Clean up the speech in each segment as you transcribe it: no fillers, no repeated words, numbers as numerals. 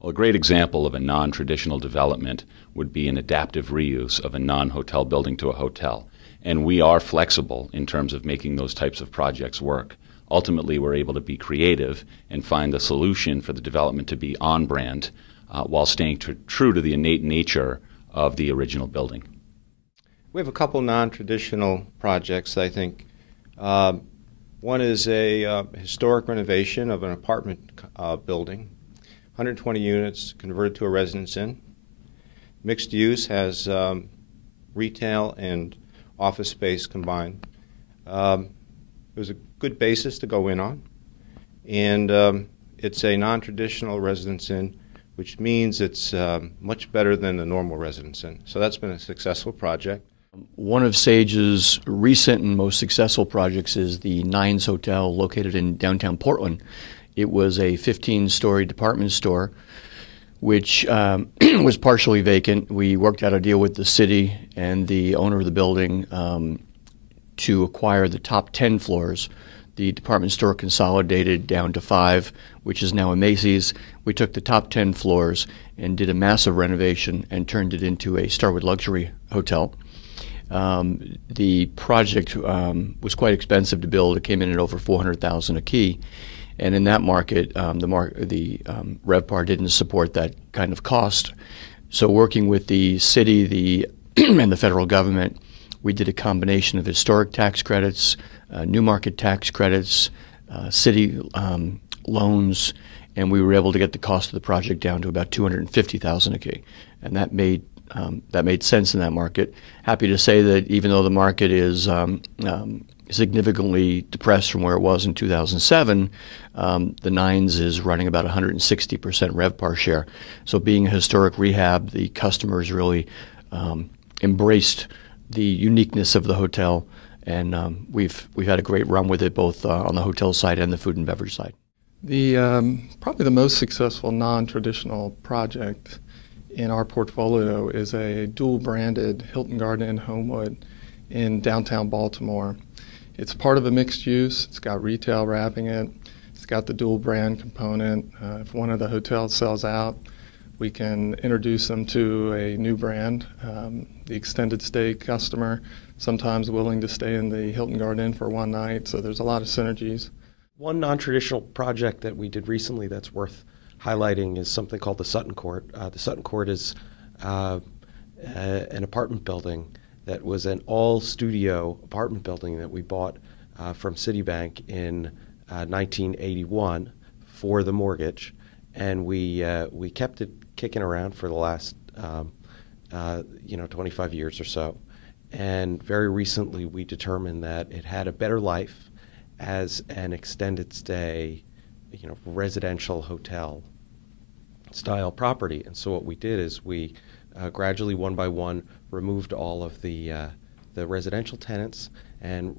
Well, a great example of a non-traditional development would be an adaptive reuse of a non-hotel building to a hotel. And we are flexible in terms of making those types of projects work. Ultimately, we're able to be creative and find the solution for the development to be on brand while staying true to the innate nature of the original building. We have a couple non-traditional projects, I think. One is a historic renovation of an apartment building, 120 units converted to a residence inn. Mixed use has retail and office space combined. It was a good basis to go in on, and it's a non-traditional residence inn, which means it's much better than the normal residence inn. So that's been a successful project. One of Sage's recent and most successful projects is the Nines Hotel located in downtown Portland. It was a 15-story department store which was partially vacant. We worked out a deal with the city and the owner of the building to acquire the top 10 floors. The department store consolidated down to 5, which is now a Macy's. We took the top 10 floors and did a massive renovation and turned it into a Starwood luxury hotel. The project was quite expensive to build. It came in at over $400,000 a key, and in that market, the RevPAR didn't support that kind of cost. So, working with the city, and the federal government, we did a combination of historic tax credits, new market tax credits, city loans, and we were able to get the cost of the project down to about $250,000 a key, and that made sense in that market. Happy to say that even though the market is significantly depressed from where it was in 2007, the Nines is running about 160% RevPAR share. So being a historic rehab, the customers really embraced the uniqueness of the hotel, and we've had a great run with it both on the hotel side and the food and beverage side. Probably the most successful non-traditional project in our portfolio is a dual-branded Hilton Garden Inn Homewood in downtown Baltimore. It's part of a mixed use. It's got retail wrapping it. It's got the dual brand component. If one of the hotels sells out, we can introduce them to a new brand. The extended stay customer sometimes willing to stay in the Hilton Garden Inn for one night, so there's a lot of synergies. One non-traditional project that we did recently that's worth highlighting is something called the Sutton Court. The Sutton Court is an apartment building that was an all-studio apartment building that we bought from Citibank in 1981 for the mortgage, and we kept it kicking around for the last 25 years or so. And very recently we determined that it had a better life as an extended stay, residential hotel style property. And so what we did is we gradually, one by one, removed all of the residential tenants and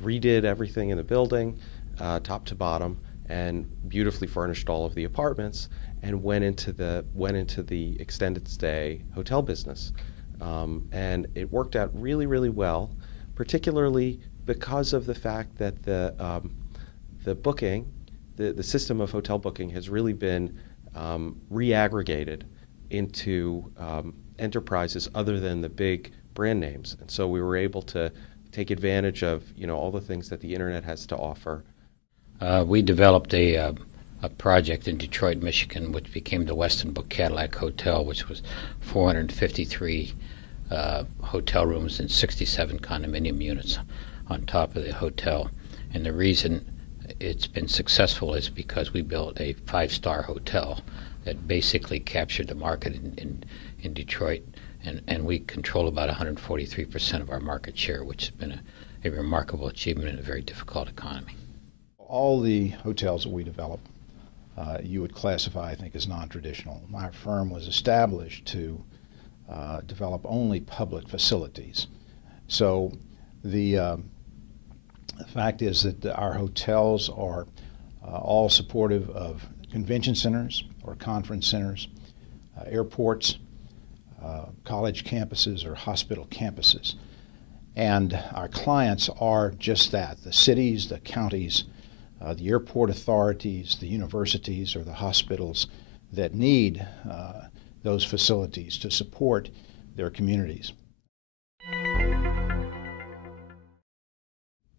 redid everything in the building, top to bottom, and beautifully furnished all of the apartments, and went into the extended stay hotel business. And it worked out really, really well, particularly because of the fact that the booking, the system of hotel booking has really been reaggregated into enterprises other than the big brand names. And so we were able to take advantage of all the things that the internet has to offer. We developed a project in Detroit, Michigan, which became the Westin Book Cadillac Hotel, which was 453 hotel rooms and 67 condominium units on top of the hotel. And the reason it's been successful is because we built a 5-star hotel that basically captured the market in Detroit, and we control about 143% of our market share, which has been a remarkable achievement in a very difficult economy. All the hotels that we develop, you would classify, I think, as non-traditional. My firm was established to develop only public facilities. So the fact is that our hotels are all supportive of convention centers or conference centers, airports, college campuses or hospital campuses. And our clients are just that, the cities, the counties, the airport authorities, the universities or the hospitals that need those facilities to support their communities.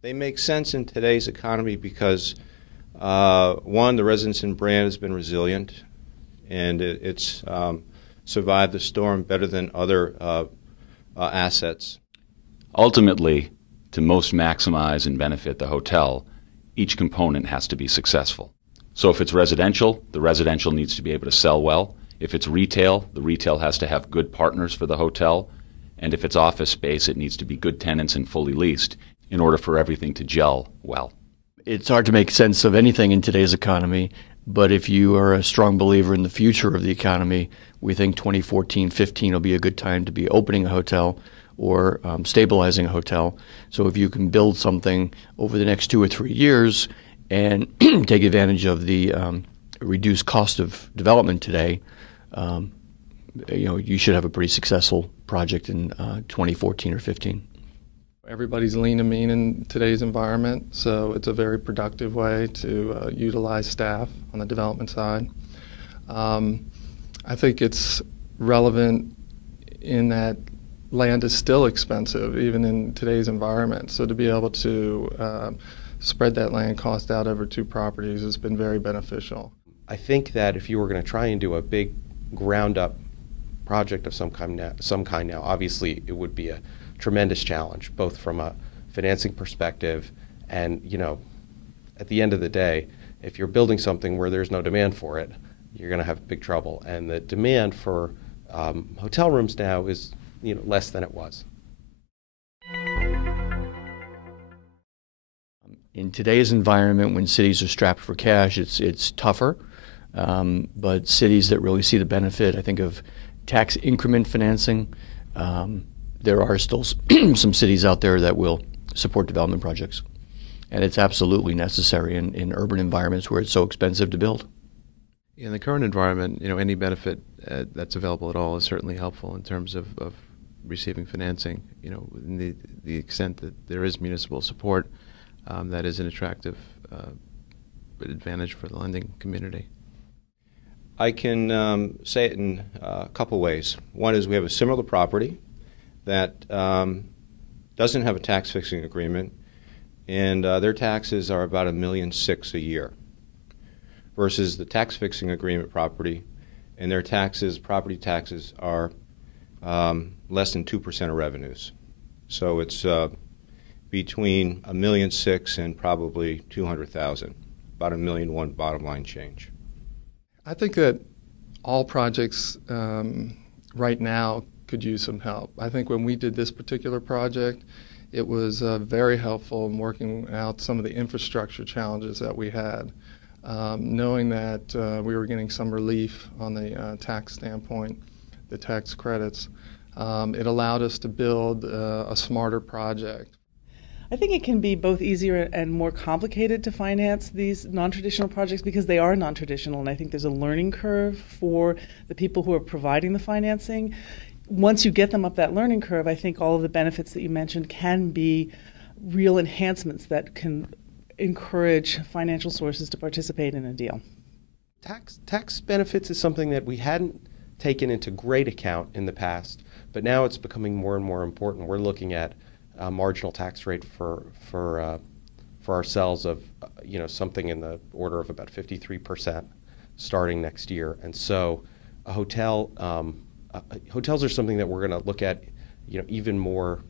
They make sense in today's economy because, one, the Residence Inn brand has been resilient, and it's survived the storm better than other assets. Ultimately, to most maximize and benefit the hotel, each component has to be successful. So if it's residential, the residential needs to be able to sell well. If it's retail, the retail has to have good partners for the hotel. And if it's office space, it needs to be good tenants and fully leased in order for everything to gel well. It's hard to make sense of anything in today's economy, but if you are a strong believer in the future of the economy, we think 2014-15 will be a good time to be opening a hotel or stabilizing a hotel. So if you can build something over the next 2 or 3 years and take advantage of the reduced cost of development today, you should have a pretty successful project in 2014 or 15. Everybody's lean and mean in today's environment, so it's a very productive way to utilize staff on the development side. I think it's relevant in that land is still expensive, even in today's environment. So to be able to spread that land cost out over 2 properties has been very beneficial. I think that if you were going to try and do a big ground-up project of some kind now, obviously it would be a tremendous challenge, both from a financing perspective and, at the end of the day, if you're building something where there's no demand for it, you're going to have big trouble. And the demand for hotel rooms now is, less than it was. In today's environment, when cities are strapped for cash, it's tougher. But cities that really see the benefit, I think of tax increment financing. There are still some cities out there that will support development projects. And it's absolutely necessary in urban environments where it's so expensive to build. In the current environment, any benefit that's available at all is certainly helpful in terms of receiving financing. In the extent that there is municipal support, that is an attractive advantage for the lending community. I can say it in a couple ways. One is we have a similar property that doesn't have a tax fixing agreement, and their taxes are about $1.6 million a year, versus the tax fixing agreement property, and their property taxes are less than 2% of revenues. So it's between $1.6 million and probably $200,000, about $1.1 million bottom line change. I think that all projects right now could use some help. I think when we did this particular project, it was very helpful in working out some of the infrastructure challenges that we had. Knowing that we were getting some relief on the tax standpoint, the tax credits, it allowed us to build a smarter project. I think it can be both easier and more complicated to finance these non-traditional projects because they are non-traditional, and I think there's a learning curve for the people who are providing the financing. Once you get them up that learning curve, I think all of the benefits that you mentioned can be real enhancements that can encourage financial sources to participate in a deal. Tax benefits is something that we hadn't taken into great account in the past, but now it's becoming more and more important. We're looking at a marginal tax rate for ourselves of something in the order of about 53% starting next year, and so a hotel. Hotels are something that we're going to look at, even more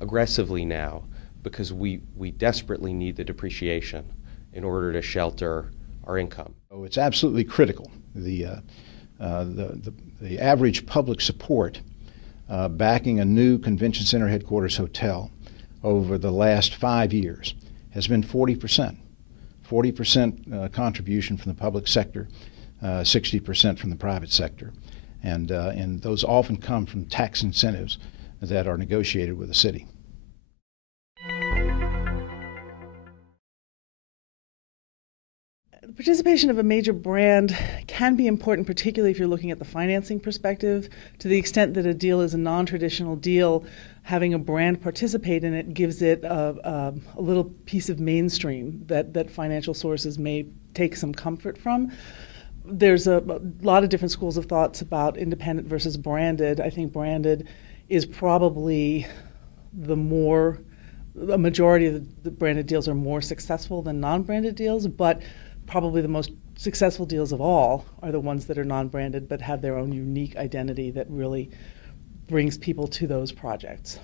aggressively now, because we desperately need the depreciation in order to shelter our income. Oh, it's absolutely critical. The average public support backing a new convention center headquarters hotel over the last 5 years has been 40%. 40% contribution from the public sector. 60% from the private sector, and those often come from tax incentives that are negotiated with the city. The participation of a major brand can be important, particularly if you're looking at the financing perspective. To the extent that a deal is a non-traditional deal, having a brand participate in it gives it a little piece of mainstream that financial sources may take some comfort from. There's a lot of different schools of thoughts about independent versus branded. I think branded is probably the majority of the branded deals are more successful than non-branded deals, but probably the most successful deals of all are the ones that are non-branded but have their own unique identity that really brings people to those projects.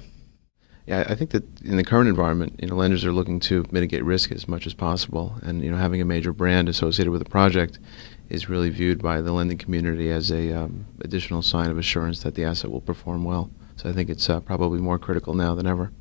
Yeah, I think that in the current environment, lenders are looking to mitigate risk as much as possible, and having a major brand associated with a project is really viewed by the lending community as a additional sign of assurance that the asset will perform well. So I think it's probably more critical now than ever.